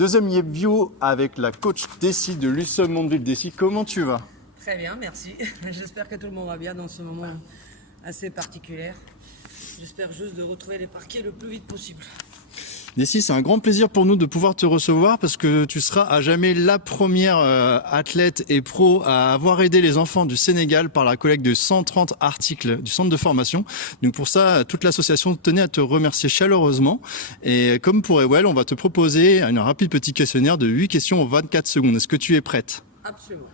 Deuxième view avec la coach Dessy de Luçon Mondeville. Dessy, comment tu vas? Très bien, merci. J'espère que tout le monde va bien dans ce moment assez particulier. J'espère juste de retrouver les parquets le plus vite possible. Dessy, c'est un grand plaisir pour nous de pouvoir te recevoir parce que tu seras à jamais la première athlète et pro à avoir aidé les enfants du Sénégal par la collecte de 130 articles du centre de formation. Donc pour ça, toute l'association tenait à te remercier chaleureusement. Et comme pour Ewell, on va te proposer un rapide petit questionnaire de 8 questions en 24 secondes. Est-ce que tu es prête? Absolument.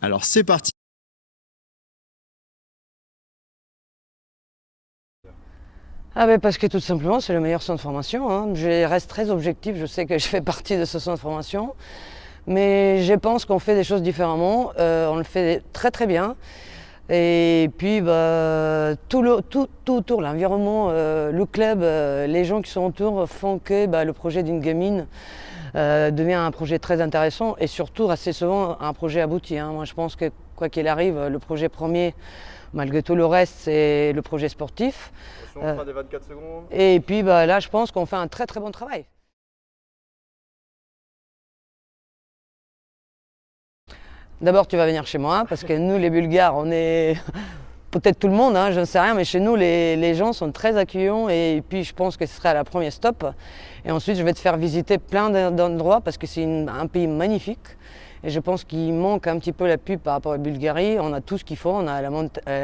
Alors c'est parti. Ah ben parce que tout simplement c'est le meilleur centre de formation. Hein. Je reste très objectif, je sais que je fais partie de ce centre de formation. Mais je pense qu'on fait des choses différemment, on le fait très très bien. Et puis tout autour, l'environnement, le club, les gens qui sont autour font que le projet d'une gamine devient un projet très intéressant et surtout assez souvent un projet abouti. Hein. Moi je pense que quoi qu'il arrive, le projet premier, malgré tout le reste, c'est le projet sportif. On fera des 24 secondes. Et puis là je pense qu'on fait un très très bon travail. D'abord, tu vas venir chez moi, parce que nous, les Bulgares, on est... Peut-être tout le monde, hein, je ne sais rien, mais chez nous, les gens sont très accueillants et puis je pense que ce sera la première stop. Et ensuite, je vais te faire visiter plein d'endroits parce que c'est un pays magnifique. Et je pense qu'il manque un petit peu la pub par rapport à la Bulgarie. On a tout ce qu'il faut, on a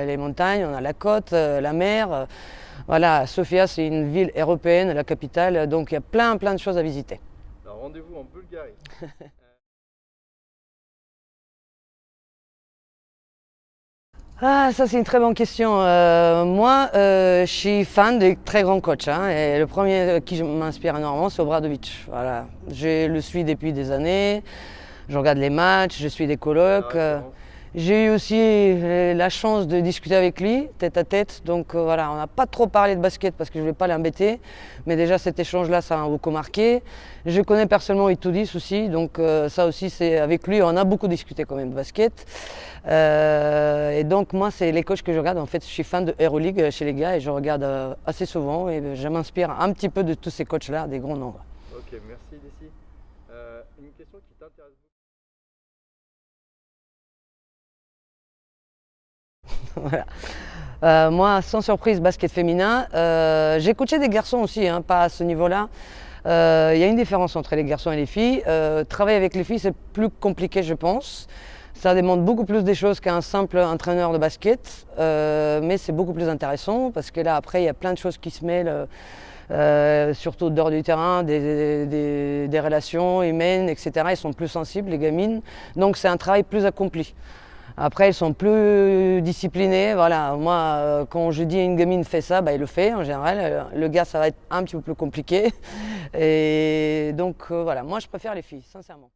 les montagnes, on a la côte, la mer. Voilà, Sofia, c'est une ville européenne, la capitale, donc il y a plein de choses à visiter. Alors rendez-vous en Bulgarie. Ah, ça c'est une très bonne question. Moi, je suis fan des très grands coachs. Hein, et le premier qui m'inspire énormément, c'est Obradovic. Voilà. Je le suis depuis des années. Je regarde les matchs, je suis des colloques. J'ai eu aussi la chance de discuter avec lui, tête à tête. Donc voilà, on n'a pas trop parlé de basket parce que je ne voulais pas l'embêter. Mais déjà cet échange-là, ça m'a beaucoup marqué. Je connais personnellement Itoudis aussi. Donc ça aussi, c'est avec lui, on a beaucoup discuté quand même de basket. Et donc moi, c'est les coachs que je regarde. En fait, je suis fan de Euroleague chez les gars et je regarde assez souvent. Et je m'inspire un petit peu de tous ces coachs-là, des grands noms. Ok, merci Dessy. Une question qui t'intéresse beaucoup. Voilà. Moi, sans surprise, basket féminin. J'ai coaché des garçons aussi, hein, pas à ce niveau-là. Il y a une différence entre les garçons et les filles. Travailler avec les filles, c'est plus compliqué, je pense. Ça demande beaucoup plus des choses qu'un simple entraîneur de basket, mais c'est beaucoup plus intéressant parce que là, après, il y a plein de choses qui se mêlent, surtout dehors du terrain, des relations humaines, etc. Ils sont plus sensibles, les gamines, donc c'est un travail plus accompli. Après, ils sont plus disciplinés. Voilà. Moi, quand je dis à une gamine fais ça, il le fait en général. Le gars, ça va être un petit peu plus compliqué. Et donc, voilà, moi, je préfère les filles, sincèrement.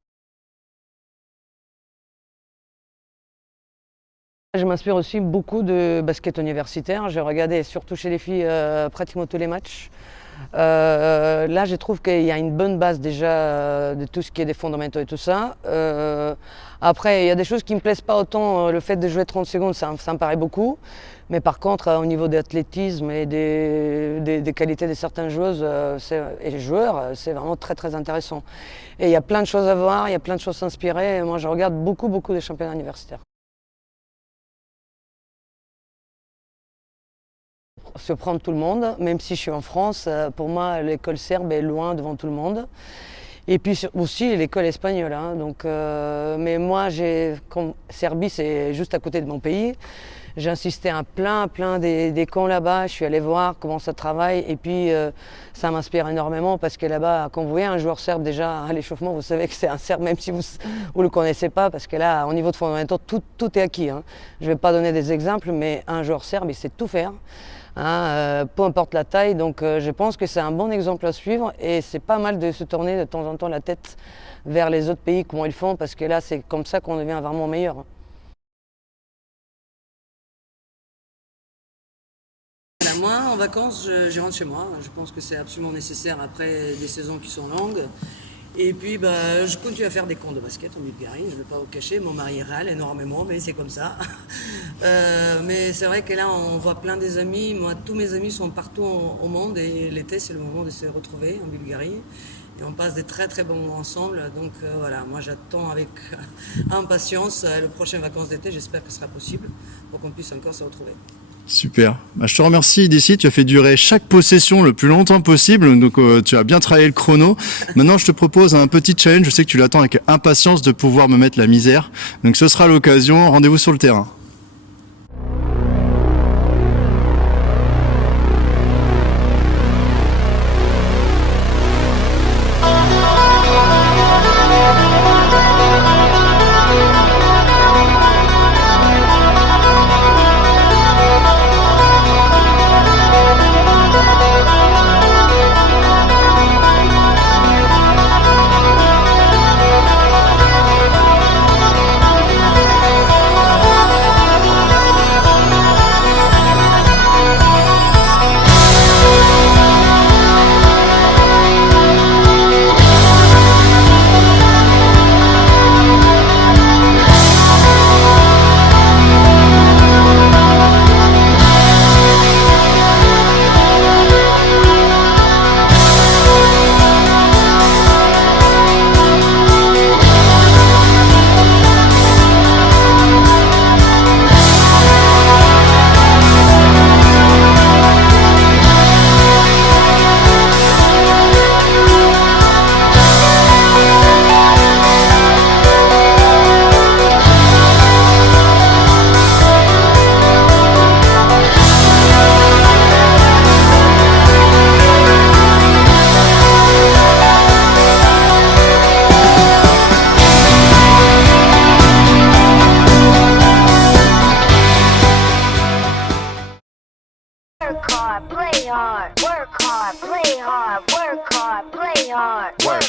Je m'inspire aussi beaucoup de basket universitaire. J'ai regardé surtout chez les filles pratiquement tous les matchs. Là, je trouve qu'il y a une bonne base déjà de tout ce qui est des fondamentaux et tout ça. Après, il y a des choses qui ne me plaisent pas autant. Le fait de jouer 30 secondes, ça me paraît beaucoup. Mais par contre, au niveau de l'athlétisme et des qualités de certaines joueuses et joueurs, c'est vraiment très très intéressant. Et il y a plein de choses à voir, il y a plein de choses à s'inspirer. Moi, je regarde beaucoup des championnats universitaires. Surprendre tout le monde, même si je suis en France, pour moi l'école serbe est loin devant tout le monde. Et puis aussi l'école espagnole. Hein, donc, mais moi, Serbie c'est juste à côté de mon pays. J'ai insisté à plein des camps là-bas, je suis allée voir comment ça travaille et puis ça m'inspire énormément parce que là-bas, quand vous voyez un joueur serbe déjà à l'échauffement, vous savez que c'est un serbe même si vous ne le connaissez pas parce que là, au niveau de fondamentaux, tout est acquis. Hein. Je ne vais pas donner des exemples, mais un joueur serbe, il sait tout faire. Hein, peu importe la taille, donc je pense que c'est un bon exemple à suivre et c'est pas mal de se tourner de temps en temps la tête vers les autres pays, comment ils font, parce que là c'est comme ça qu'on devient vraiment meilleur. Moi, en vacances, je rentre chez moi. Je pense que c'est absolument nécessaire après des saisons qui sont longues. Et puis, je continue à faire des camps de basket en Bulgarie. Je ne vais pas vous cacher, mon mari râle énormément, mais c'est comme ça. Mais c'est vrai que là, on voit plein des amis. Moi, tous mes amis sont partout au monde et l'été, c'est le moment de se retrouver en Bulgarie. Et on passe des très très bons moments ensemble. Donc voilà, moi j'attends avec impatience le prochain vacances d'été. J'espère que ce sera possible pour qu'on puisse encore se retrouver. Super. Bah, je te remercie d'ici. Tu as fait durer chaque possession le plus longtemps possible. Donc tu as bien travaillé le chrono. Maintenant, je te propose un petit challenge. Je sais que tu l'attends avec impatience de pouvoir me mettre la misère. Donc ce sera l'occasion. Rendez-vous sur le terrain. Work hard, play hard, work hard, play hard, work hard, play hard. Work,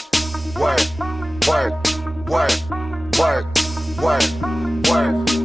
work, work, work, work, work, work.